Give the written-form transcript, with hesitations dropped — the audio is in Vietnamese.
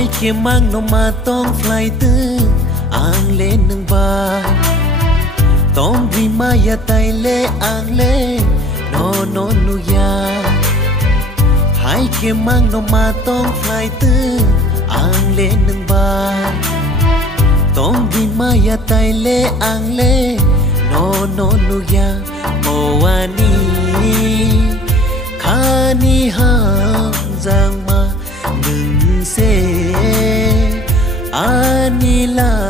hai kia mang nó mà tông fly tư ang lên nâng vai tông vì mà ya tay lê ang lê nó nu ya hai kia mang nó mà tông fly tư ang lên nâng vai tông vì mà ya tay lê ang lê nó nu ya ô ani khani ham giang ma nừng se ani la